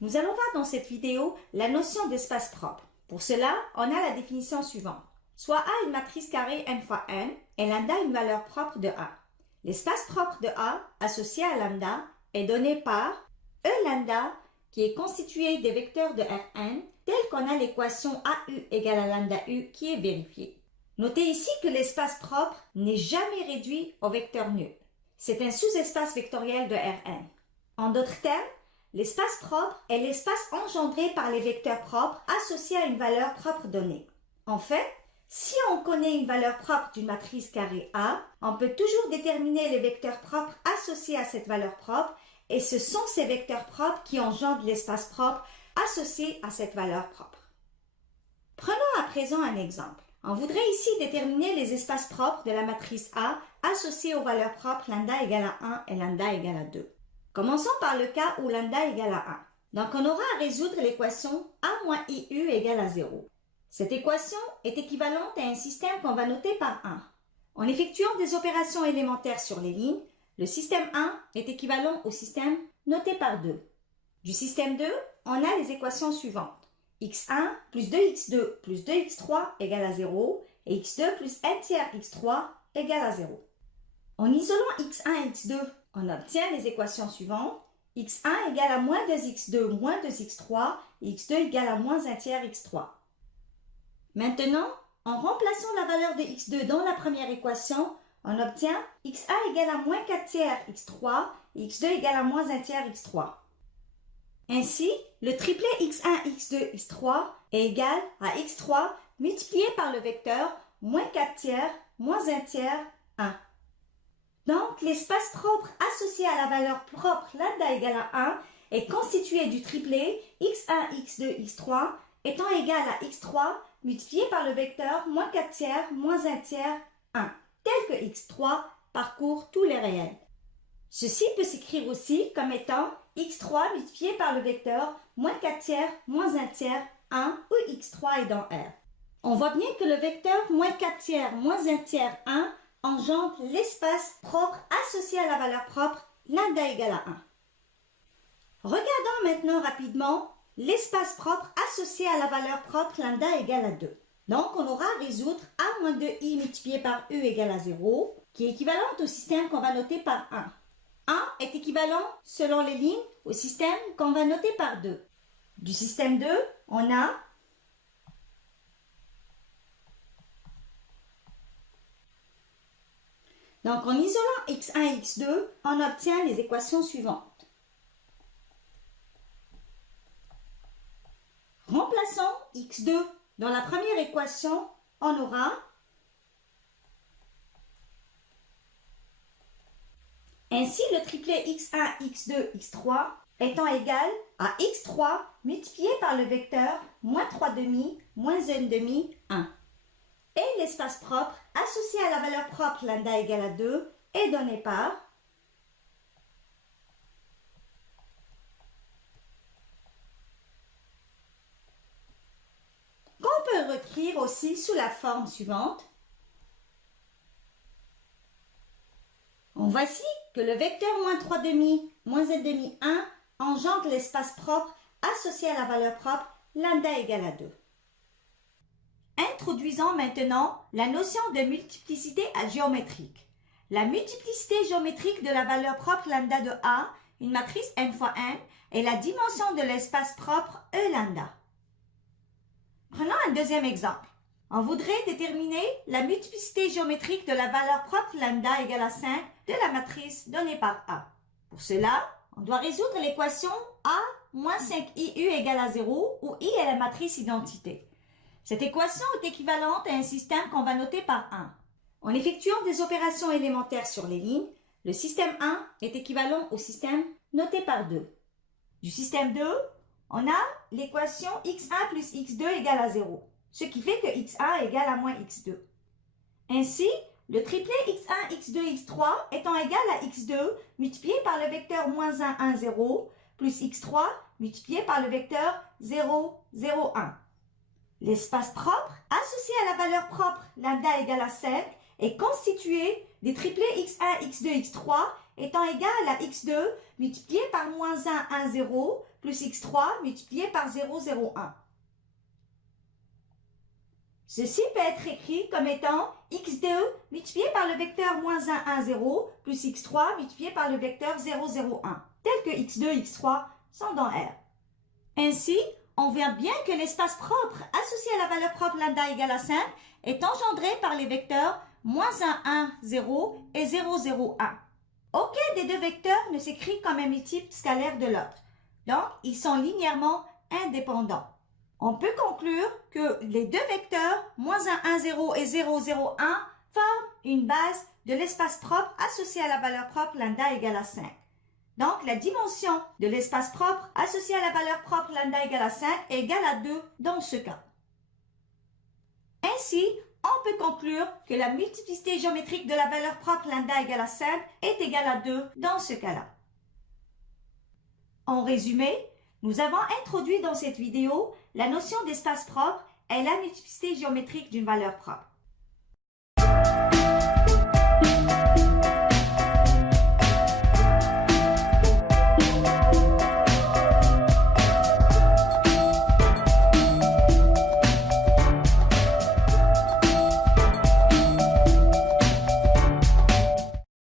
Nous allons voir dans cette vidéo la notion d'espace propre. Pour cela, on a la définition suivante. Soit A une matrice carrée n fois n et lambda une valeur propre de A. L'espace propre de A associé à lambda est donné par E lambda qui est constitué des vecteurs de Rn tel qu'on a l'équation AU égale à lambda U qui est vérifiée. Notez ici que l'espace propre n'est jamais réduit au vecteur nul. C'est un sous-espace vectoriel de Rn. En d'autres termes, l'espace propre est l'espace engendré par les vecteurs propres associés à une valeur propre donnée. En fait, si on connaît une valeur propre d'une matrice carrée A, on peut toujours déterminer les vecteurs propres associés à cette valeur propre et ce sont ces vecteurs propres qui engendrent l'espace propre associé à cette valeur propre. Prenons à présent un exemple. On voudrait ici déterminer les espaces propres de la matrice A associés aux valeurs propres lambda égale à 1 et lambda égale à 2. Commençons par le cas où lambda égale à 1. Donc on aura à résoudre l'équation A moins IU égale à 0. Cette équation est équivalente à un système qu'on va noter par 1. En effectuant des opérations élémentaires sur les lignes, le système 1 est équivalent au système noté par 2. Du système 2, on a les équations suivantes. x1 plus 2x2 plus 2x3 égale à 0 et x2 plus 1 tiers x3 égale à 0. En isolant x1 et x2, on obtient les équations suivantes. x1 égale à moins 2x2 moins 2x3 et x2 égale à moins 1 tiers x3. Maintenant, en remplaçant la valeur de x2 dans la première équation, on obtient x1 égale à moins 4 tiers x3 et x2 égale à moins 1 tiers x3. Ainsi, le triplet x1, x2, x3 est égal à x3 multiplié par le vecteur moins 4 tiers, moins 1 tiers, 1. Donc, l'espace propre associé à la valeur propre lambda égale à 1 est constitué du triplet x1, x2, x3 étant égal à x3 multiplié par le vecteur moins 4 tiers, moins 1 tiers, 1, tel que x3 parcourt tous les réels. Ceci peut s'écrire aussi comme étant x3 multiplié par le vecteur moins 4 tiers, moins 1 tiers, 1 où x3 est dans R. On voit bien que le vecteur moins 4 tiers, moins 1 tiers, 1 engendre l'espace propre associé à la valeur propre lambda égale à 1. Regardons maintenant rapidement l'espace propre associé à la valeur propre lambda égale à 2. Donc on aura à résoudre a moins 2i multiplié par u égale à 0 qui est équivalente au système qu'on va noter par 1. 1 est équivalent, selon les lignes, au système qu'on va noter par 2. Du système 2, on a donc en isolant x1 et x2, on obtient les équations suivantes. Remplaçons x2 dans la première équation, on aura ainsi le triplet x1, x2, x3 étant égal à x3 multiplié par le vecteur moins 3 demi, moins 1 demi, 1. Et l'espace propre associé à la valeur propre lambda égale à 2 est donné par qu'on peut écrire aussi sous la forme suivante. On voit ici que le vecteur moins 3 demi, moins 1 demi, 1 engendre l'espace propre associé à la valeur propre lambda égale à 2. Introduisons maintenant la notion de multiplicité géométrique. La multiplicité géométrique de la valeur propre lambda de A, une matrice n fois n, est la dimension de l'espace propre E lambda. Prenons un deuxième exemple. On voudrait déterminer la multiplicité géométrique de la valeur propre lambda égale à 5 de la matrice donnée par A. Pour cela, on doit résoudre l'équation A moins 5IU égale à 0 où I est la matrice identité. Cette équation est équivalente à un système qu'on va noter par 1. En effectuant des opérations élémentaires sur les lignes, le système 1 est équivalent au système noté par 2. Du système 2, on a l'équation x1 plus x2 égale à 0, ce qui fait que x1 égale à moins x2. Ainsi, le triplet x1, x2, x3 étant égal à x2 multiplié par le vecteur moins 1, 1, 0, plus x3 multiplié par le vecteur 0, 0, 1. L'espace propre associé à la valeur propre lambda égale à 5 est constitué des triplets x1, x2, x3 étant égal à x2 multiplié par moins 1, 1, 0 plus x3 multiplié par 0, 0, 1. Ceci peut être écrit comme étant x2 multiplié par le vecteur moins 1, 1, 0 plus x3 multiplié par le vecteur 0, 0, 1, tel que x2 x3 sont dans R. Ainsi, on voit bien que l'espace propre associé à la valeur propre lambda égale à 5 est engendré par les vecteurs moins 1, 1, 0 et 0, 0, 1. Aucun des deux vecteurs ne s'écrit comme un multiple scalaire de l'autre, donc ils sont linéairement indépendants. On peut conclure que les deux vecteurs, moins 1, 1, 0 et 0, 0, 1, forment une base de l'espace propre associé à la valeur propre lambda égale à 5. Donc, la dimension de l'espace propre associé à la valeur propre lambda égale à 5 est égale à 2 dans ce cas. Ainsi, on peut conclure que la multiplicité géométrique de la valeur propre lambda égale à 5 est égale à 2 dans ce cas-là. En résumé, nous avons introduit dans cette vidéo la notion d'espace propre et la multiplicité géométrique d'une valeur propre.